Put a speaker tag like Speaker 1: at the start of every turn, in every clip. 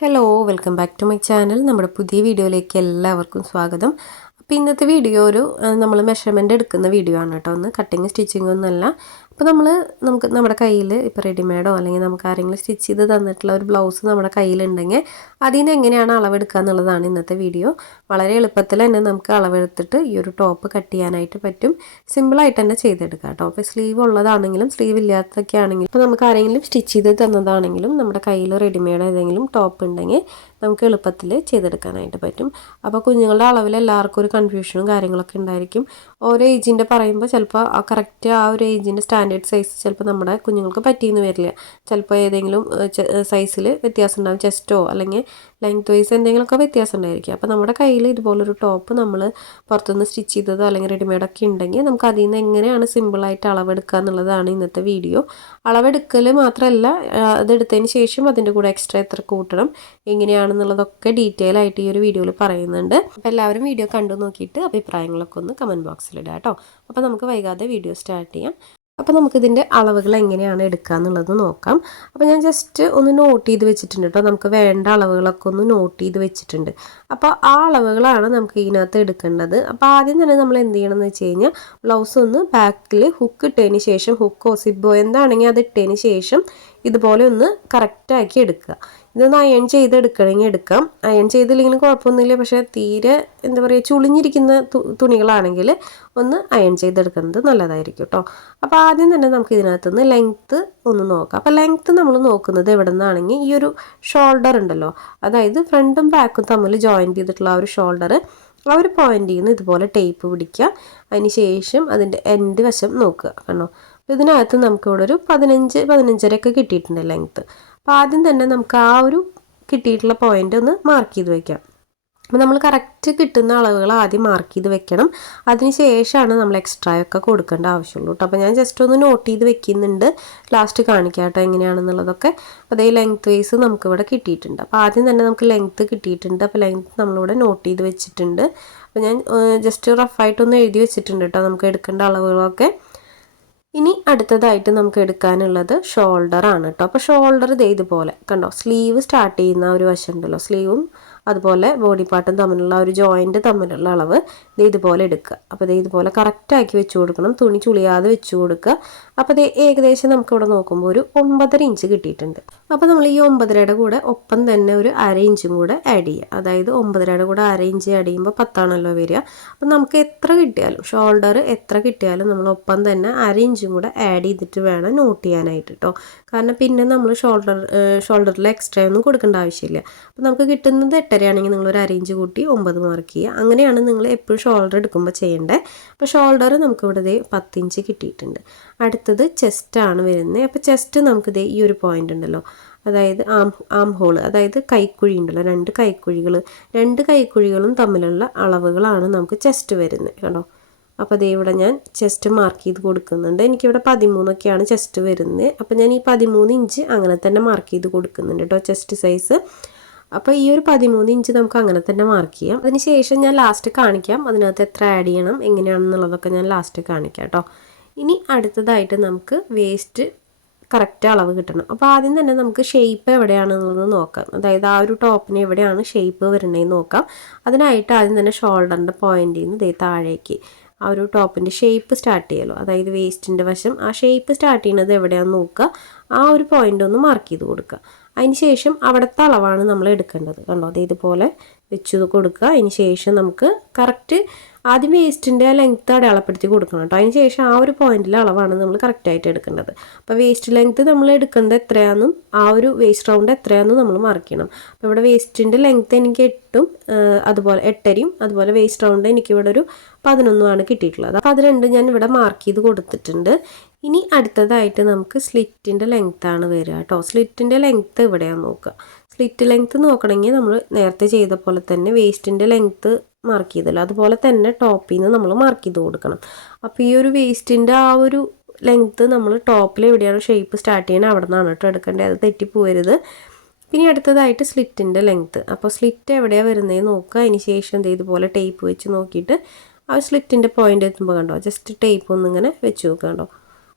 Speaker 1: Hello welcome back to my channel നമ്മുടെ പുതിയ വീഡിയോയിലേക്ക് എല്ലാവർക്കും സ്വാഗതം. അപ്പോൾ ഇന്നത്തെ വീഡിയോ ഒരു നമ്മൾ മെഷർമെന്റ് എടുക്കുന്ന വീഡിയോ ആണ് കേട്ടോ. ഒന്ന് കട്ടിങ് സ്റ്റിച്ചിങ് ഒന്നുമല്ല. അപ്പോൾ നമ്മൾ നമുക്ക് നമ്മുടെ കയ്യിൽ ഇപ്പോൾ റെഡിമെയ്ഡോ അല്ലെങ്കിൽ നമുക്ക് ആരെങ്കിലും സ്റ്റിച്ച് ചെയ്ത് തന്നിട്ടുള്ള ഒരു ബ്ലൗസ് നമ്മുടെ കയ്യിലുണ്ടെങ്കിൽ അതിൽ നിന്ന് എങ്ങനെയാണ് അളവെടുക്കുക എന്നുള്ളതാണ് ഇന്നത്തെ വീഡിയോ വളരെ എളുപ്പത്തിൽ തന്നെ നമുക്ക് അളവെടുത്തിട്ട് ഈ ഒരു ടോപ്പ് കട്ട് ചെയ്യാനായിട്ട് പറ്റും. സിമ്പിളായിട്ട് തന്നെ ചെയ്തെടുക്കുക കേട്ടോ. അപ്പോൾ സ്ലീവ് ഉള്ളതാണെങ്കിലും സ്ലീവ് ഇല്ലാത്തതൊക്കെ ആണെങ്കിലും ഇപ്പോൾ നമുക്ക് ആരെങ്കിലും സ്റ്റിച്ച് ചെയ്ത് തന്നതാണെങ്കിലും നമ്മുടെ കയ്യിൽ റെഡിമെയ്ഡ് ഏതെങ്കിലും ടോപ്പ് ഉണ്ടെങ്കിൽ നമുക്ക് എളുപ്പത്തിൽ ചെയ്തെടുക്കാനായിട്ട് പറ്റും. അപ്പോൾ കുഞ്ഞുങ്ങളുടെ അളവിൽ എല്ലാവർക്കും ഒരു കൺഫ്യൂഷനും കാര്യങ്ങളൊക്കെ ഉണ്ടായിരിക്കും. ഓരോ ഏജിന്റെ പറയുമ്പോൾ ചിലപ്പോൾ ആ കറക്റ്റ് ആ ഒരു ഏജിന്റെ സ്റ്റാൻഡേർഡ് സൈസ് ചിലപ്പോൾ നമ്മുടെ കുഞ്ഞുങ്ങൾക്ക് പറ്റിയെന്ന് വരില്ല. ചിലപ്പോൾ ഏതെങ്കിലും സൈസിൽ വ്യത്യാസം ഉണ്ടാകും ചെസ്റ്റോ അല്ലെങ്കിൽ ലെങ്ത് വൈസ് എന്തെങ്കിലുമൊക്കെ വ്യത്യാസം ഉണ്ടായിരിക്കും. അപ്പോൾ നമ്മുടെ കയ്യിൽ ഇതുപോലൊരു ടോപ്പ് നമ്മൾ പുറത്തുനിന്ന് സ്റ്റിച്ച് ചെയ്തതോ അല്ലെങ്കിൽ റെഡിമെയ്ഡൊക്കെ ഉണ്ടെങ്കിൽ നമുക്ക് അതിൽ നിന്ന് എങ്ങനെയാണ് സിമ്പിളായിട്ട് അളവെടുക്കുക എന്നുള്ളതാണ് ഇന്നത്തെ വീഡിയോ അളവെടുക്കൽ മാത്രമല്ല അതെടുത്തതിന് ശേഷം അതിന്റെ കൂടെ എക്സ്ട്രാ എത്ര കൂട്ടണം എങ്ങനെയാണെന്നുള്ളതൊക്കെ ഡീറ്റെയിൽ ആയിട്ട് ഈ ഒരു വീഡിയോയിൽ പറയുന്നുണ്ട്. അപ്പോൾ എല്ലാവരും വീഡിയോ കണ്ടു നോക്കിയിട്ട് അഭിപ്രായങ്ങളൊക്കെ ഒന്ന് കമന്റ് ബോക്സിലിടാം കേട്ടോ അപ്പോൾ നമുക്ക് വൈകാതെ വീഡിയോ സ്റ്റാർട്ട് ചെയ്യാം. അപ്പോൾ നമുക്കിതിന്റെ അളവുകൾ എങ്ങനെയാണ് എടുക്കുക എന്നുള്ളത് നോക്കാം. അപ്പോൾ ഞാൻ ജസ്റ്റ് ഒന്ന് നോട്ട് ചെയ്ത് വെച്ചിട്ടുണ്ട് കേട്ടോ നമുക്ക് വേണ്ട അളവുകളൊക്കെ ഒന്ന് നോട്ട് ചെയ്ത് വെച്ചിട്ടുണ്ട്. അപ്പോൾ ആ അളവുകളാണ് നമുക്ക് ഇതിനകത്ത് എടുക്കേണ്ടത്. അപ്പോൾ ആദ്യം തന്നെ നമ്മൾ എന്ത് ചെയ്യണം എന്ന് വെച്ച് കഴിഞ്ഞാൽ ബ്ലൗസ് ഒന്ന് ബാക്കിൽ ഹുക്ക് ഇട്ടതിന് ശേഷം ഹുക്കോ സിബോ എന്താണെങ്കിൽ അത് ഇട്ടതിന് ശേഷം ഇതുപോലെ ഒന്ന് കറക്റ്റാക്കി എടുക്കുക. ഇതൊന്ന് അയൺ ചെയ്തെടുക്കണമെങ്കിൽ എടുക്കാം. അയൺ ചെയ്തില്ലെങ്കിലും കുഴപ്പമൊന്നുമില്ല. പക്ഷേ തീരെ എന്താ പറയുക ചുളിഞ്ഞിരിക്കുന്ന തുണികളാണെങ്കിൽ ഒന്ന് അയൺ ചെയ്തെടുക്കുന്നത് നല്ലതായിരിക്കും കേട്ടോ അപ്പോൾ ആദ്യം തന്നെ നമുക്ക് ഇതിനകത്തുനിന്ന് ലെങ്ത്ത് ഒന്ന് നോക്കാം. അപ്പോൾ ലെങ്ത്ത് നമ്മൾ നോക്കുന്നത് എവിടെ നിന്നാണെങ്കിൽ ഈ ഒരു ഷോൾഡർ ഉണ്ടല്ലോ. അതായത് ഫ്രണ്ടും ബാക്കും തമ്മിൽ ജോയിന്റ് ചെയ്തിട്ടുള്ള ആ ഒരു ഷോൾഡർ ആ ഒരു പോയിന്റിൽ നിന്ന് ഇതുപോലെ ടേപ്പ് പിടിക്കുക. അതിന് ശേഷം അതിന്റെ എൻഡ് വശം നോക്കുക. കണ്ടോ? ഇതിനകത്ത് നമുക്കിവിടെ ഒരു പതിനഞ്ച് പതിനഞ്ചരയൊക്കെ കിട്ടിയിട്ടുണ്ട് ലെങ്ത്ത് അപ്പോൾ ആദ്യം തന്നെ നമുക്ക് ആ ഒരു കിട്ടിയിട്ടുള്ള പോയിന്റ് ഒന്ന് മാർക്ക് ചെയ്ത് വെക്കാം. അപ്പോൾ നമ്മൾ കറക്റ്റ് കിട്ടുന്ന അളവുകൾ ആദ്യം മാർക്ക് ചെയ്ത് വെക്കണം. അതിന് ശേഷമാണ് നമ്മൾ എക്സ്ട്രാ ഒക്കെ കൊടുക്കേണ്ട ആവശ്യമുള്ളൂ കേട്ടോ. അപ്പോൾ ഞാൻ ജസ്റ്റ് ഒന്ന് നോട്ട് ചെയ്ത് വെക്കുന്നുണ്ട്. ലാസ്റ്റ് കാണിക്കാം കേട്ടോ എങ്ങനെയാണെന്നുള്ളതൊക്കെ. അപ്പോൾ അതേ ലെങ്ത് വൈസ് നമുക്കിവിടെ കിട്ടിയിട്ടുണ്ട്. അപ്പോൾ ആദ്യം തന്നെ നമുക്ക് ലെങ്ത്ത് കിട്ടിയിട്ടുണ്ട്. അപ്പോൾ ലെങ്ത്ത് നമ്മളിവിടെ നോട്ട് ചെയ്ത് വെച്ചിട്ടുണ്ട്. അപ്പോൾ ഞാൻ ജസ്റ്റ് റഫായിട്ടൊന്ന് എഴുതി വെച്ചിട്ടുണ്ട് കേട്ടോ നമുക്ക് എടുക്കേണ്ട അളവുകളൊക്കെ. ഇനി അടുത്തതായിട്ട് നമുക്ക് എടുക്കാനുള്ളത് ഷോൾഡർ ആണ് കേട്ടോ അപ്പോൾ ഷോൾഡർ ഇതേ ഇതുപോലെ. കണ്ടോ? സ്ലീവ് സ്റ്റാർട്ട് ചെയ്യുന്ന ഒരു വശം ഉണ്ടല്ലോ. സ്ലീവും അതുപോലെ ബോഡി പാർട്ടും തമ്മിലുള്ള ഒരു ജോയിന്റ് തമ്മിലുള്ള അളവ് ഇത് ഇതുപോലെ എടുക്കുക. അപ്പോൾ ഇത് ഇതുപോലെ കറക്റ്റാക്കി വെച്ച് കൊടുക്കണം. തുണി ചുളിയാതെ വെച്ച് കൊടുക്കുക. അപ്പോൾ ഇത് ഏകദേശം നമുക്കിവിടെ നോക്കുമ്പോൾ ഒരു ഒമ്പതര ഇഞ്ച് കിട്ടിയിട്ടുണ്ട്. അപ്പോൾ നമ്മൾ ഈ ഒമ്പതരയുടെ കൂടെ ഒപ്പം തന്നെ ഒരു അര ഇഞ്ചും കൂടെ ആഡ് ചെയ്യുക അതായത് ഒമ്പതരയുടെ കൂടെ അര ഇഞ്ച് ആഡ് ചെയ്യുമ്പോൾ പത്താണല്ലോ വരിക. അപ്പോൾ നമുക്ക് എത്ര കിട്ടിയാലും ഷോൾഡർ എത്ര കിട്ടിയാലും നമ്മൾ ഒപ്പം തന്നെ അര ഇഞ്ചും കൂടെ ആഡ് ചെയ്തിട്ട് വേണം നോട്ട് ചെയ്യാനായിട്ട് കേട്ടോ കാരണം പിന്നെ നമ്മൾ ഷോൾഡർ ഷോൾഡറിൽ എക്സ്ട്രാ ഒന്നും കൊടുക്കേണ്ട ആവശ്യമില്ല. അപ്പോൾ നമുക്ക് കിട്ടുന്നത് എട്ടരയാണെങ്കിൽ നിങ്ങൾ ഒരു അരയിഞ്ച് കൂട്ടി ഒമ്പത് മാർക്ക് ചെയ്യുക. അങ്ങനെയാണ് നിങ്ങൾ എപ്പോഴും ഷോൾഡർ എടുക്കുമ്പോൾ ചെയ്യേണ്ടത് അപ്പോൾ ഷോൾഡർ നമുക്കിവിടെ പത്തിഞ്ച് കിട്ടിയിട്ടുണ്ട്. അടുത്തത് ചെസ്റ്റാണ് വരുന്നത്. അപ്പോൾ ചെസ്റ്റ് നമുക്ക് നമുക്കിത് ഈ ഒരു പോയിന്റ് ഉണ്ടല്ലോ. അതായത് ആം ആം ഹോൾ അതായത് കൈക്കുഴി ഉണ്ടല്ലോ. രണ്ട് കൈക്കുഴികൾ. രണ്ട് കൈക്കുഴികളും തമ്മിലുള്ള അളവുകളാണ് നമുക്ക് ചെസ്റ്റ് വരുന്നത് കേട്ടോ. അപ്പോൾ അതേ ഇവിടെ ഞാൻ ചെസ്റ്റ് മാർക്ക് ചെയ്ത് കൊടുക്കുന്നുണ്ട്. എനിക്കിവിടെ പതിമൂന്നൊക്കെയാണ് ചെസ്റ്റ് വരുന്നത്. അപ്പോൾ ഞാൻ ഈ പതിമൂന്ന് ഇഞ്ച് അങ്ങനെ തന്നെ മാർക്ക് ചെയ്ത് കൊടുക്കുന്നുണ്ട് കേട്ടോ ചെസ്റ്റ് സൈസ് അപ്പോൾ ഈ ഒരു പതിമൂന്ന് ഇഞ്ച് നമുക്ക് അങ്ങനെ തന്നെ മാർക്ക് ചെയ്യാം. അതിന് ശേഷം ഞാൻ ലാസ്റ്റ് കാണിക്കാം. അതിനകത്ത് എത്ര ആഡ് ചെയ്യണം എങ്ങനെയാണെന്നുള്ളതൊക്കെ ഞാൻ ലാസ്റ്റ് കാണിക്കാം കേട്ടോ. ഇനി അടുത്തതായിട്ട് നമുക്ക് വേസ്റ്റ് കറക്റ്റ് അളവ് കിട്ടണം. അപ്പോൾ ആദ്യം തന്നെ നമുക്ക് ഷേപ്പ് എവിടെയാണെന്നുള്ളത് നോക്കാം. അതായത് ആ ഒരു ടോപ്പിന് എവിടെയാണ് ഷേപ്പ് വരേണ്ടതെന്ന് നോക്കാം. അതിനായിട്ട് ആദ്യം തന്നെ ഷോൾഡറിന്റെ പോയിന്റിൽ നിന്ന് ഇതേ താഴേക്ക് ആ ഒരു ടോപ്പിന്റെ ഷേപ്പ് സ്റ്റാർട്ട് ചെയ്യുമല്ലോ അതായത് വേസ്റ്റിന്റെ വശം ആ ഷേപ്പ് സ്റ്റാർട്ട് ചെയ്യുന്നത് എവിടെയാണെന്ന് നോക്കുക. ആ ഒരു പോയിന്റ് ഒന്ന് മാർക്ക് ചെയ്ത് കൊടുക്കുക. അതിന് ശേഷം അവിടുത്തെ അളവാണ് നമ്മൾ എടുക്കേണ്ടത്. കണ്ടോ? അത് ഇതുപോലെ വെച്ച് കൊടുക്കുക. അതിന് ശേഷം നമുക്ക് കറക്റ്റ് ആദ്യം വേസ്റ്റിന്റെ ലെങ്ത്ത് അടയാളപ്പെടുത്തി കൊടുക്കണം കേട്ടോ അതിന് ശേഷം ആ ഒരു പോയിന്റിലെ അളവാണ് നമ്മൾ കറക്റ്റായിട്ട് എടുക്കേണ്ടത്. അപ്പോൾ വേസ്റ്റ് ലെങ്ത്ത് നമ്മൾ എടുക്കേണ്ടത് എത്രയാണെന്നും ആ ഒരു വേസ്റ്റ് റൗണ്ട് എത്രയാണെന്നും നമ്മൾ മാർക്ക് ചെയ്യണം. അപ്പോൾ ഇവിടെ വേസ്റ്റിന്റെ ലെങ്ത്ത് എനിക്ക് എട്ടും അതുപോലെ എട്ടരയും അതുപോലെ വേസ്റ്റ് റൗണ്ട് എനിക്കിവിടെ ഒരു പതിനൊന്നുമാണ് കിട്ടിയിട്ടുള്ളത്. അപ്പോൾ അത് രണ്ടും ഞാൻ ഇവിടെ മാർക്ക് ചെയ്ത് കൊടുത്തിട്ടുണ്ട്. ഇനി അടുത്തതായിട്ട് നമുക്ക് സ്ലിറ്റിന്റെ ലെങ്ത്താണ് വരിക കേട്ടോ സ്ലിറ്റിന്റെ ലെങ്ത്ത് ഇവിടെയാണ് നോക്കുക. സ്ലിറ്റ് ലെങ്ത്ത് നോക്കണമെങ്കിൽ നമ്മൾ നേരത്തെ ചെയ്ത പോലെ തന്നെ വേസ്റ്റിന്റെ ലെങ്ത്ത് മാർക്ക് ചെയ്തല്ലോ. അതുപോലെ തന്നെ ടോപ്പിൽ നിന്ന് നമ്മൾ മാർക്ക് ചെയ്ത് കൊടുക്കണം. അപ്പോൾ ഈ ഒരു വേസ്റ്റിന്റെ ആ ഒരു ലെങ്ത്ത് നമ്മൾ ടോപ്പിൽ എവിടെയാണ് ഷേപ്പ് സ്റ്റാർട്ട് ചെയ്യണത് അവിടെ നിന്നാണ് കേട്ടോ എടുക്കേണ്ടത് അത് തെറ്റിപ്പോരുത് പിന്നെ അടുത്തതായിട്ട് സ്ലിറ്റിന്റെ ലെങ്ത്ത് അപ്പോൾ സ്ലിറ്റ് എവിടെയാണ് വരുന്നതെന്ന് നോക്കുക. അതിന് ശേഷം എന്ത് ഇതുപോലെ ടേപ്പ് വെച്ച് നോക്കിയിട്ട് ആ സ്ലിറ്റിന്റെ പോയിന്റ് എത്തുമ്പോൾ കണ്ടോ? ജസ്റ്റ് ടേപ്പ് ഒന്നിങ്ങനെ വെച്ച് നോക്കുക കണ്ടോ?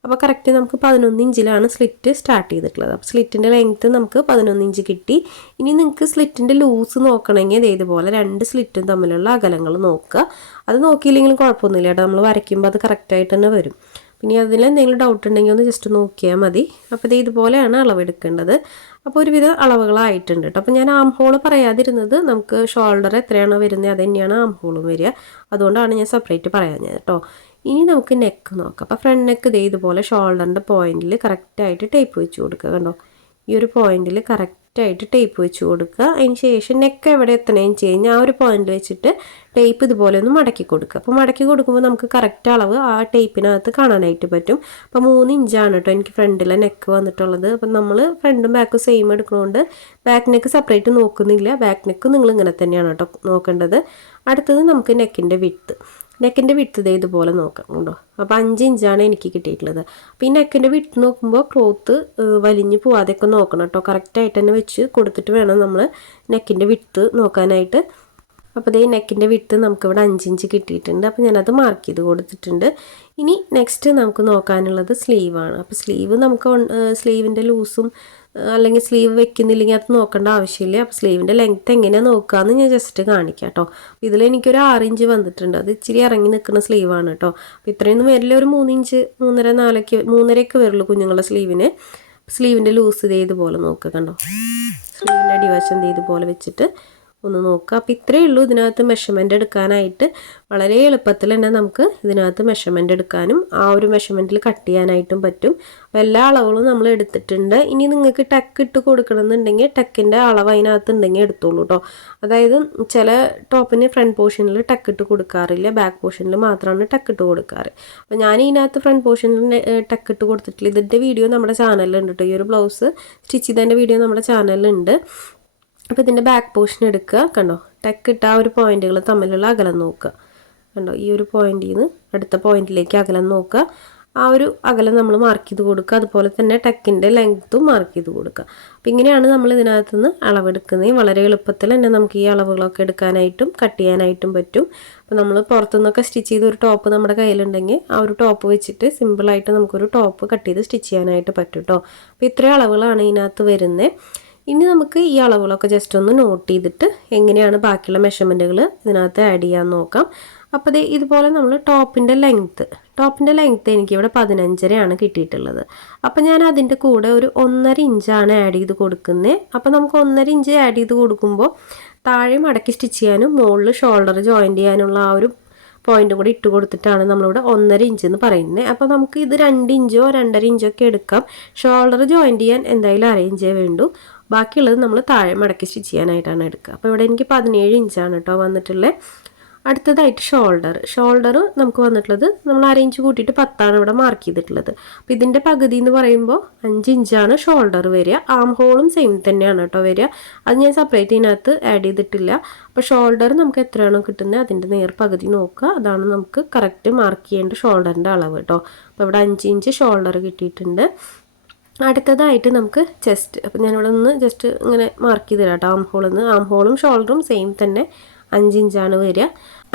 Speaker 1: അപ്പോൾ കറക്റ്റ് നമുക്ക് പതിനൊന്ന് ഇഞ്ചിലാണ് സ്ലിറ്റ് സ്റ്റാർട്ട് ചെയ്തിട്ടുള്ളത്. അപ്പോൾ സ്ലിറ്റിന്റെ ലെങ്ത്ത് നമുക്ക് പതിനൊന്ന് ഇഞ്ച് കിട്ടി. ഇനി നിങ്ങൾക്ക് സ്ലിറ്റിന്റെ ലൂസ് നോക്കണമെങ്കിൽ ഇതേപോലെ രണ്ട് സ്ലിറ്റും തമ്മിലുള്ള അകലങ്ങൾ നോക്കുക. അത് നോക്കിയില്ലെങ്കിലും കുഴപ്പമൊന്നുമില്ല കേട്ടോ. നമ്മൾ വരയ്ക്കുമ്പോൾ അത് കറക്റ്റായിട്ട് തന്നെ വരും. പിന്നെ അതിൽ എന്തെങ്കിലും ഡൗട്ട് ഉണ്ടെങ്കിൽ ഒന്ന് ജസ്റ്റ് നോക്കിയാൽ മതി. അപ്പോൾ ഇത് ഇതുപോലെയാണ് അളവെടുക്കേണ്ടത്. അപ്പോൾ ഒരുവിധ അളവുകളായിട്ടുണ്ട് കേട്ടോ. അപ്പോൾ ഞാൻ ആം പറയാതിരുന്നത് നമുക്ക് ഷോൾഡർ എത്രയാണോ വരുന്നത് അത് തന്നെയാണ് ആം ഹോളും വരിക. അതുകൊണ്ടാണ് ഞാൻ സെപ്പറേറ്റ് പറയാഞ്ഞത് കേട്ടോ. ഇനി നമുക്ക് നെക്ക് നോക്കാം. അപ്പോൾ ഫ്രണ്ട് നെക്ക് ഇതേ ഇതുപോലെ ഷോൾഡറിന്റെ പോയിന്റിൽ കറക്റ്റായിട്ട് ടേപ്പ് വെച്ച് കൊടുക്കുക കണ്ടോ? ഈ ഒരു പോയിന്റിൽ കറക്റ്റായിട്ട് ടേപ്പ് വെച്ച് കൊടുക്കുക. അതിന് ശേഷം നെക്ക് എവിടെ എത്തണേന്ന് വെച്ച് കഴിഞ്ഞാൽ ആ ഒരു പോയിന്റ് വെച്ചിട്ട് ടേപ്പ് ഇതുപോലെ ഒന്ന് മടക്കി കൊടുക്കുക. അപ്പോൾ മടക്കി കൊടുക്കുമ്പോൾ നമുക്ക് കറക്റ്റ് അളവ് ആ ടേപ്പിനകത്ത് കാണാനായിട്ട് പറ്റും. അപ്പോൾ മൂന്ന് ഇഞ്ചാണ് കേട്ടോ എനിക്ക് ഫ്രണ്ടിലെ നെക്ക് വന്നിട്ടുള്ളത്. അപ്പം നമ്മൾ ഫ്രണ്ടും ബാക്കും സെയിം എടുക്കുന്നതുകൊണ്ട് ബാക്ക് നെക്ക് സെപ്പറേറ്റ് നോക്കുന്നില്ല. ബാക്ക് നെക്ക് നിങ്ങൾ ഇങ്ങനെ തന്നെയാണ് കേട്ടോ നോക്കേണ്ടത്. അടുത്തത് നമുക്ക് നെക്കിന്റെ വിട്ട് നെക്കിന്റെ വിട്ട് ഇതേ ഇതുപോലെ നോക്കാം കേട്ടോ അപ്പോൾ അഞ്ച് ഇഞ്ചാണ് എനിക്ക് കിട്ടിയിട്ടുള്ളത്. അപ്പോൾ ഈ നെക്കിന്റെ വിട്ട് നോക്കുമ്പോൾ ക്ലോത്ത് വലിഞ്ഞു പോവാതെയൊക്കെ നോക്കണം കേട്ടോ. കറക്റ്റായിട്ട് തന്നെ വെച്ച് കൊടുത്തിട്ട് വേണം നമ്മൾ നെക്കിന്റെ വിട്ട് നോക്കാനായിട്ട്. അപ്പോൾ ഇതേ നെക്കിന്റെ വിട്ട് നമുക്കിവിടെ അഞ്ചിഞ്ച് കിട്ടിയിട്ടുണ്ട്. അപ്പോൾ ഞാനത് മാർക്ക് ചെയ്ത് കൊടുത്തിട്ടുണ്ട്. ഇനി നെക്സ്റ്റ് നമുക്ക് നോക്കാനുള്ളത് സ്ലീവാണ് അപ്പോൾ സ്ലീവ് നമുക്ക് സ്ലീവിന്റെ ലൂസും അല്ലെങ്കിൽ സ്ലീവ് വെക്കുന്നില്ലെങ്കിൽ അത് നോക്കേണ്ട ആവശ്യമില്ല. അപ്പോൾ സ്ലീവിന്റെ ലെങ്ത്ത് എങ്ങനെയാണ് നോക്കുകയെന്ന് ഞാൻ ജസ്റ്റ് കാണിക്കാം കേട്ടോ. ഇതിൽ എനിക്കൊരു ആറ് ഇഞ്ച് വന്നിട്ടുണ്ട്. അത് ഇച്ചിരി ഇറങ്ങി നിൽക്കുന്ന സ്ലീവാണ് കേട്ടോ. അപ്പോൾ ഇത്രയൊന്നും വരില്ല. ഒരു മൂന്നിഞ്ച് മൂന്നര നാലൊക്കെ മൂന്നരയൊക്കെ വരുള്ളൂ കുഞ്ഞുങ്ങളുടെ സ്ലീവിന് സ്ലീവിന്റെ ലൂസ് ഇതേതുപോലെ നോക്കുക കണ്ടോ. സ്ലീവിന്റെ അടിവശം ഇതേതുപോലെ വെച്ചിട്ട് ഒന്ന് നോക്കുക. അപ്പോൾ ഇത്രയേ ഉള്ളൂ ഇതിനകത്ത് മെഷർമെന്റ് എടുക്കാനായിട്ട്. വളരെ എളുപ്പത്തിൽ തന്നെ നമുക്ക് ഇതിനകത്ത് മെഷർമെന്റ് എടുക്കാനും ആ ഒരു മെഷർമെന്റിൽ കട്ട് ചെയ്യാനായിട്ടും പറ്റും. അപ്പോൾ എല്ലാ അളവുകളും നമ്മൾ എടുത്തിട്ടുണ്ട്. ഇനി നിങ്ങൾക്ക് ടക്ക് ഇട്ട് കൊടുക്കണമെന്നുണ്ടെങ്കിൽ ടക്കിന്റെ അളവ് അതിനകത്ത് ഉണ്ടെങ്കിൽ എടുത്തോളൂ കേട്ടോ അതായത് ചില ടോപ്പിന് ഫ്രണ്ട് പോർഷനിൽ ടക്ക് ഇട്ട് കൊടുക്കാറില്ല. ബാക്ക് പോർഷനിൽ മാത്രമാണ് ടക്ക് ഇട്ട് കൊടുക്കാറ്. അപ്പോൾ ഞാൻ ഇതിനകത്ത് ഫ്രണ്ട് പോർഷനിൽ ടക്ക് ഇട്ട് കൊടുത്തിട്ടില്ല. ഇതിന്റെ വീഡിയോ നമ്മുടെ ചാനലിൽ ഉണ്ട് കേട്ടോ ഈ ഒരു ബ്ലൗസ് സ്റ്റിച്ച് ചെയ്തതിന്റെ വീഡിയോ നമ്മുടെ ചാനലിലുണ്ട് അപ്പോൾ ഇതിന്റെ ബാക്ക് പോർഷൻ എടുക്കുക കണ്ടോ? ടെക്ക് ഇട്ട ആ ഒരു പോയിന്റുകൾ തമ്മിലുള്ള അകലം നോക്കുക. കണ്ടോ? ഈ ഒരു പോയിന്റിൽ നിന്ന് അടുത്ത പോയിന്റിലേക്ക് അകലം നോക്കുക. ആ ഒരു അകലം നമ്മൾ മാർക്ക് ചെയ്ത് കൊടുക്കുക. അതുപോലെ തന്നെ ടെക്കിന്റെ ലെങ്ത്തും മാർക്ക് ചെയ്ത് കൊടുക്കുക. അപ്പോൾ ഇങ്ങനെയാണ് നമ്മൾ ഇതിനകത്ത് നിന്ന് അളവെടുക്കുന്നത്. വളരെ എളുപ്പത്തിൽ തന്നെ നമുക്ക് ഈ അളവുകളൊക്കെ എടുക്കാനായിട്ടും കട്ട് ചെയ്യാനായിട്ടും പറ്റും. അപ്പോൾ നമ്മൾ പുറത്തുനിന്നൊക്കെ സ്റ്റിച്ച് ചെയ്ത ഒരു ടോപ്പ് നമ്മുടെ കയ്യിലുണ്ടെങ്കിൽ ആ ഒരു ടോപ്പ് വെച്ചിട്ട് സിമ്പിളായിട്ട് നമുക്കൊരു ടോപ്പ് കട്ട് ചെയ്ത് സ്റ്റിച്ച് ചെയ്യാനായിട്ട് പറ്റും കേട്ടോ അപ്പോൾ ഇത്രയും അളവുകളാണ് ഇതിനകത്ത് വരുന്നത്. ഇനി നമുക്ക് ഈ അളവുകളൊക്കെ ജസ്റ്റ് ഒന്ന് നോട്ട് ചെയ്തിട്ട് എങ്ങനെയാണ് ബാക്കിയുള്ള മെഷർമെന്റുകൾ ഇതിനകത്ത് ആഡ് ചെയ്യാൻ നോക്കാം. അപ്പോൾ ദേ ഇതുപോലെ നമ്മൾ ടോപ്പിന്റെ ലെങ്ത്ത് ടോപ്പിന്റെ ലെങ്ത്ത് എനിക്കിവിടെ പതിനഞ്ചരയാണ് കിട്ടിയിട്ടുള്ളത്. അപ്പോൾ ഞാൻ അതിന്റെ കൂടെ ഒരു ഒന്നര ഇഞ്ചാണ് ആഡ് ചെയ്ത് കൊടുക്കുന്നത് അപ്പോൾ നമുക്ക് ഒന്നര ഇഞ്ച് ആഡ് ചെയ്ത് കൊടുക്കുമ്പോൾ താഴെ മടക്കി സ്റ്റിച്ച് ചെയ്യാനും മുകളിൽ ഷോൾഡർ ജോയിന്റ് ചെയ്യാനുള്ള ആ ഒരു പോയിന്റ് കൂടി ഇട്ട് കൊടുത്തിട്ടാണ് നമ്മളിവിടെ ഒന്നര ഇഞ്ച് എന്ന് പറയുന്നത് അപ്പോൾ നമുക്ക് ഇത് രണ്ട് ഇഞ്ചോ രണ്ടര ഇഞ്ചോ ഒക്കെ എടുക്കാം. ഷോൾഡർ ജോയിന്റ് ചെയ്യാൻ എന്തായാലും അറേഞ്ച് ചെയ്യേ വേണ്ടൂ. ബാക്കിയുള്ളത് നമ്മൾ താഴെ മടക്കി സ്റ്റിച്ച് ചെയ്യാനായിട്ടാണ് എടുക്കുക. അപ്പോൾ ഇവിടെ എനിക്ക് പതിനേഴ് ഇഞ്ചാണ് കേട്ടോ വന്നിട്ടുള്ളത് അടുത്തതായിട്ട് ഷോൾഡർ ഷോൾഡർ നമുക്ക് വന്നിട്ടുള്ളത് നമ്മൾ അര ഇഞ്ച് കൂട്ടിയിട്ട് പത്താണ് ഇവിടെ മാർക്ക് ചെയ്തിട്ടുള്ളത്. അപ്പോൾ ഇതിന്റെ പകുതി എന്ന് പറയുമ്പോൾ അഞ്ച് ഇഞ്ചാണ് ഷോൾഡർ വരിക. ആം ഹോളും സെയിം തന്നെയാണ് കേട്ടോ വരിക. അത് ഞാൻ സെപ്പറേറ്റ് ഇതിനകത്ത് ആഡ് ചെയ്തിട്ടില്ല. അപ്പോൾ ഷോൾഡർ നമുക്ക് എത്രയാണോ കിട്ടുന്നത് അതിന്റെ നേർ പകുതി നോക്കുക. അതാണ് നമുക്ക് കറക്റ്റ് മാർക്ക് ചെയ്യേണ്ട ഷോൾഡറിന്റെ അളവ് കേട്ടോ. അപ്പോൾ ഇവിടെ അഞ്ച് ഇഞ്ച് ഷോൾഡർ കിട്ടിയിട്ടുണ്ട്. അടുത്തതായിട്ട് നമുക്ക് ചെസ്റ്റ് അപ്പം ഞാനിവിടെ നിന്ന് ജസ്റ്റ് ഇങ്ങനെ മാർക്ക് ചെയ്ത് തരാം. കേട്ടോ ആം ഹോളിൽ നിന്ന് ആം ഹോളും ഷോൾഡറും സെയിം തന്നെ. അഞ്ചിഞ്ചാണ് വരിക.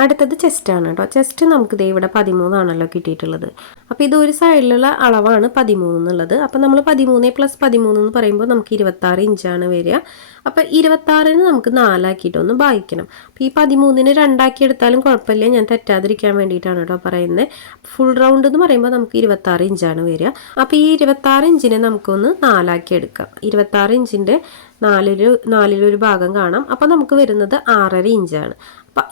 Speaker 1: അടുത്തത് ചെസ്റ്റാണ് കേട്ടോ ചെസ്റ്റ് നമുക്ക് ദേ ഇവിടെ പതിമൂന്നാണല്ലോ കിട്ടിയിട്ടുള്ളത്. അപ്പോൾ ഇത് ഒരു സൈഡിലുള്ള അളവാണ് പതിമൂന്ന് എന്നുള്ളത്. അപ്പോൾ നമ്മൾ പതിമൂന്ന് പ്ലസ് പതിമൂന്ന് എന്ന് പറയുമ്പോൾ നമുക്ക് ഇരുപത്താറ് ഇഞ്ചാണ് വരിക. അപ്പോൾ ഇരുപത്താറിന് നമുക്ക് നാലാക്കിയിട്ട് ഒന്ന് ഭാഗിക്കണം അപ്പോൾ ഈ പതിമൂന്നിന് രണ്ടാക്കി എടുത്താലും കുഴപ്പമില്ല. ഞാൻ തെറ്റാതിരിക്കാൻ വേണ്ടിയിട്ടാണ് കേട്ടോ പറയുന്നത് ഫുൾ റൗണ്ട് എന്ന് പറയുമ്പോൾ നമുക്ക് ഇരുപത്താറ് ഇഞ്ചാണ് വരിക. അപ്പോൾ ഈ ഇരുപത്താറ് ഇഞ്ചിനെ നമുക്കൊന്ന് നാലാക്കി എടുക്കാം. ഇരുപത്താറ് ഇഞ്ചിന്റെ നാലിലൊരു നാലിലൊരു ഭാഗം കാണാം. അപ്പോൾ നമുക്ക് വരുന്നത് ആറര ഇഞ്ചാണ്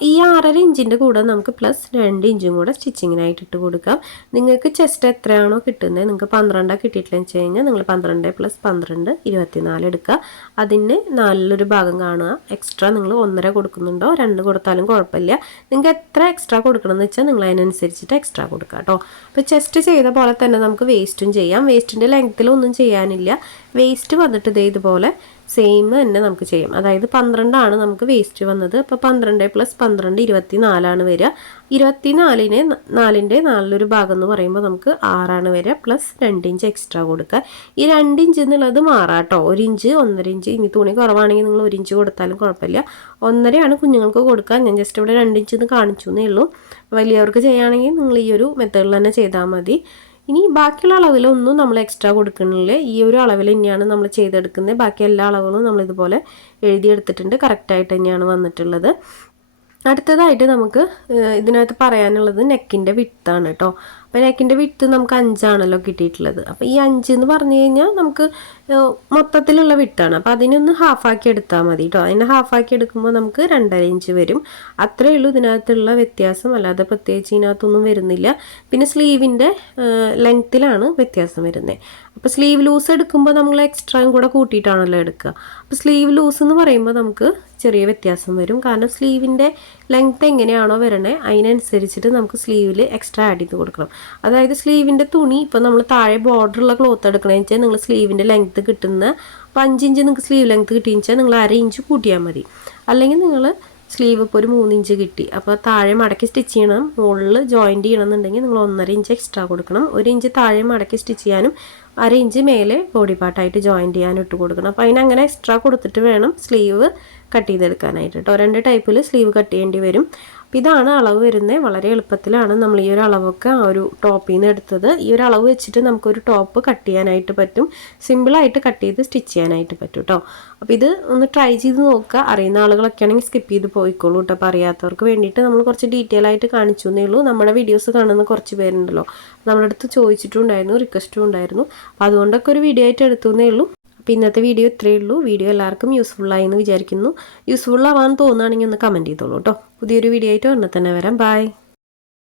Speaker 1: ഈ ആറര ഇഞ്ചിന്റെ കൂടെ നമുക്ക് പ്ലസ് രണ്ട് ഇഞ്ചും കൂടെ സ്റ്റിച്ചിങ്ങിനായിട്ട് ഇട്ട് കൊടുക്കാം. നിങ്ങൾക്ക് ചെസ്റ്റ് എത്രയാണോ കിട്ടുന്നത് നിങ്ങൾക്ക് പന്ത്രണ്ടാണ് കിട്ടിയിട്ടില്ലെന്ന് വെച്ച് കഴിഞ്ഞാൽ നിങ്ങൾ പന്ത്രണ്ട് പ്ലസ് പന്ത്രണ്ട് ഇരുപത്തിനാല് എടുക്കുക. അതിന് നാലിലൊരു ഭാഗം കാണുക. എക്സ്ട്രാ നിങ്ങൾ ഒന്നര കൊടുക്കുന്നുണ്ടോ രണ്ട് കൊടുത്താലും കുഴപ്പമില്ല. നിങ്ങൾക്ക് എത്ര എക്സ്ട്രാ കൊടുക്കണമെന്ന് വെച്ചാൽ നിങ്ങൾ അതിനനുസരിച്ചിട്ട് എക്സ്ട്രാ കൊടുക്കുക കേട്ടോ. അപ്പോൾ ചെസ്റ്റ് ചെയ്ത പോലെ തന്നെ നമുക്ക് വേസ്റ്റും ചെയ്യാം. വേസ്റ്റിന്റെ ലെങ്ത്തിലൊന്നും ചെയ്യാനില്ല. വേസ്റ്റ് വന്നിട്ട് ഇതേ ഇതുപോലെ സെയിം തന്നെ നമുക്ക് ചെയ്യാം. അതായത് പന്ത്രണ്ടാണ് നമുക്ക് വേസ്റ്റ് വന്നത്. അപ്പോൾ പന്ത്രണ്ട് പ്ലസ് പന്ത്രണ്ട് ഇരുപത്തി നാലാണ് വരിക. ഇരുപത്തി നാലിന് നാലിന്റെ നാലിലൊരു ഭാഗം എന്ന് പറയുമ്പോൾ നമുക്ക് ആറാണ് വരിക പ്ലസ് രണ്ട് ഇഞ്ച് എക്സ്ട്രാ കൊടുക്കുക. ഈ രണ്ട് ഇഞ്ച് എന്നുള്ളത് മാറാട്ടോ. ഒരു ഇഞ്ച് ഒന്നര ഇഞ്ച് ഇനി തുണി കുറവാണെങ്കിൽ നിങ്ങൾ ഒരു ഇഞ്ച് കൊടുത്താലും കുഴപ്പമില്ല. ഒന്നരയാണ് കുഞ്ഞുങ്ങൾക്ക് കൊടുക്കുക. ഞാൻ ജസ്റ്റ് ഇവിടെ രണ്ട് ഇഞ്ച് എന്ന് കാണിച്ചു എന്നേ ഉള്ളൂ. വലിയവർക്ക് ചെയ്യുകയാണെങ്കിൽ നിങ്ങൾ ഈ ഒരു മെത്തേഡിൽ തന്നെ ചെയ്താൽ മതി. ഇനി ബാക്കിയുള്ള അളവിലൊന്നും നമ്മൾ എക്സ്ട്രാ കൊടുക്കുന്നില്ല. ഈ ഒരു അളവിൽ തന്നെയാണ് നമ്മൾ ചെയ്തെടുക്കുന്നത്. ബാക്കി എല്ലാ അളവുകളും നമ്മൾ ഇതുപോലെ എഴുതിയെടുത്തിട്ടുണ്ട്. കറക്റ്റായിട്ട് തന്നെയാണ് വന്നിട്ടുള്ളത്. അടുത്തതായിട്ട് നമുക്ക് ഇതിനകത്ത് പറയാനുള്ളത് നെക്കിന്റെ വിത്താണ് കേട്ടോ. അപ്പോൾ നെക്കിന്റെ വിത്ത് നമുക്ക് അഞ്ചാണല്ലോ കിട്ടിയിട്ടുള്ളത്. അപ്പോൾ ഈ അഞ്ച് എന്ന് പറഞ്ഞു കഴിഞ്ഞാൽ നമുക്ക് മൊത്തത്തിലുള്ള വിട്ടാണ്. അപ്പോൾ അതിനൊന്ന് ഹാഫാക്കി എടുത്താൽ മതി കേട്ടോ അതിനെ ഹാഫാക്കി എടുക്കുമ്പോൾ നമുക്ക് രണ്ടര ഇഞ്ച് വരും. അത്രയേ ഉള്ളൂ ഇതിനകത്തുള്ള വ്യത്യാസം. അല്ലാതെ പ്രത്യേകിച്ച് ഇതിനകത്തൊന്നും വരുന്നില്ല. പിന്നെ സ്ലീവിന്റെ ലെങ്ത്തിലാണ് വ്യത്യാസം വരുന്നത് അപ്പോൾ സ്ലീവ് ലൂസ് എടുക്കുമ്പോൾ നമ്മൾ എക്സ്ട്രായും കൂടെ കൂട്ടിയിട്ടാണല്ലോ എടുക്കുക. അപ്പോൾ സ്ലീവ് ലൂസ് എന്ന് പറയുമ്പോൾ നമുക്ക് ചെറിയ വ്യത്യാസം വരും. കാരണം സ്ലീവിന്റെ ലെങ്ത് എങ്ങനെയാണോ വരണേ അതിനനുസരിച്ചിട്ട് നമുക്ക് സ്ലീവിൽ എക്സ്ട്രാ ആഡ് ചെയ്ത് കൊടുക്കണം. അതായത് സ്ലീവിന്റെ തുണി ഇപ്പോൾ നമ്മൾ താഴെ ബോർഡറുള്ള ക്ലോത്ത് എടുക്കണമെന്ന് വെച്ചാൽ നിങ്ങൾ സ്ലീവിന്റെ ലെങ്ത് കിട്ടുന്ന അപ്പോൾ അഞ്ച് ഇഞ്ച് നിങ്ങൾക്ക് സ്ലീവ് ലെങ്ത് കിട്ടിയെന്ന് വെച്ചാൽ നിങ്ങൾ അര ഇഞ്ച് കൂട്ടിയാൽ മതി. അല്ലെങ്കിൽ നിങ്ങൾ സ്ലീവ് ഇപ്പോൾ ഒരു മൂന്ന് ഇഞ്ച് കിട്ടി. അപ്പോൾ താഴെ മടക്കി സ്റ്റിച്ച് ചെയ്യണം. മുകളിൽ ജോയിന്റ് ചെയ്യണമെന്നുണ്ടെങ്കിൽ നിങ്ങൾ ഒന്നര ഇഞ്ച് എക്സ്ട്രാ കൊടുക്കണം. ഒരു ഇഞ്ച് താഴെ മടക്കി സ്റ്റിച്ച് ചെയ്യാനും അര ഇഞ്ച് മേലെ ബോഡി പാർട്ടായിട്ട് ജോയിന്റ് ചെയ്യാനും ഇട്ട് കൊടുക്കണം. അപ്പോൾ അതിനങ്ങനെ എക്സ്ട്രാ കൊടുത്തിട്ട് വേണം സ്ലീവ് കട്ട് ചെയ്തെടുക്കാനായിട്ട് കേട്ടോ രണ്ട് ടൈപ്പിൽ സ്ലീവ് കട്ട് ചെയ്യേണ്ടി വരും. അപ്പോൾ ഇതാണ് അളവ് വരുന്നത്. വളരെ എളുപ്പത്തിലാണ് നമ്മൾ ഈ ഒരു അളവൊക്കെ ആ ഒരു ടോപ്പിൽ നിന്ന് എടുത്തത്. ഈ ഒരു അളവ് വെച്ചിട്ട് നമുക്കൊരു ടോപ്പ് കട്ട് ചെയ്യാനായിട്ട് പറ്റും. സിമ്പിളായിട്ട് കട്ട് ചെയ്ത് സ്റ്റിച്ച് ചെയ്യാനായിട്ട് പറ്റും കേട്ടോ അപ്പോൾ ഇത് ഒന്ന് ട്രൈ ചെയ്ത് നോക്കുക. അറിയുന്ന ആളുകളൊക്കെ ആണെങ്കിൽ സ്കിപ്പ് ചെയ്ത് പോയിക്കോളൂ കേട്ടോ അപ്പോൾ അറിയാത്തവർക്ക് വേണ്ടിയിട്ട് നമ്മൾ കുറച്ച് ഡീറ്റെയിൽ ആയിട്ട് കാണിച്ചു എന്നേ ഉള്ളൂ. നമ്മുടെ വീഡിയോസ് കാണുന്ന കുറച്ച് പേരുണ്ടല്ലോ. നമ്മുടെ അടുത്ത് ചോദിച്ചിട്ടുണ്ടായിരുന്നു റിക്വസ്റ്റും ഉണ്ടായിരുന്നു. അപ്പോൾ അതുകൊണ്ടൊക്കെ ഒരു വീഡിയോ ആയിട്ട് എടുത്തു എന്നേ ഉള്ളൂ. അപ്പോൾ ഇന്നത്തെ വീഡിയോ ഇത്രയേ ഉള്ളൂ. വീഡിയോ എല്ലാവർക്കും യൂസ്ഫുൾ ആയി എന്ന് വിചാരിക്കുന്നു. യൂസ്ഫുൾ ആവാൻ തോന്നുകയാണെങ്കിൽ ഒന്ന് കമന്റ് ചെയ്തോളൂ കേട്ടോ. പുതിയൊരു വീഡിയോ ആയിട്ട് ഉടനെ തന്നെ വരാം. ബൈ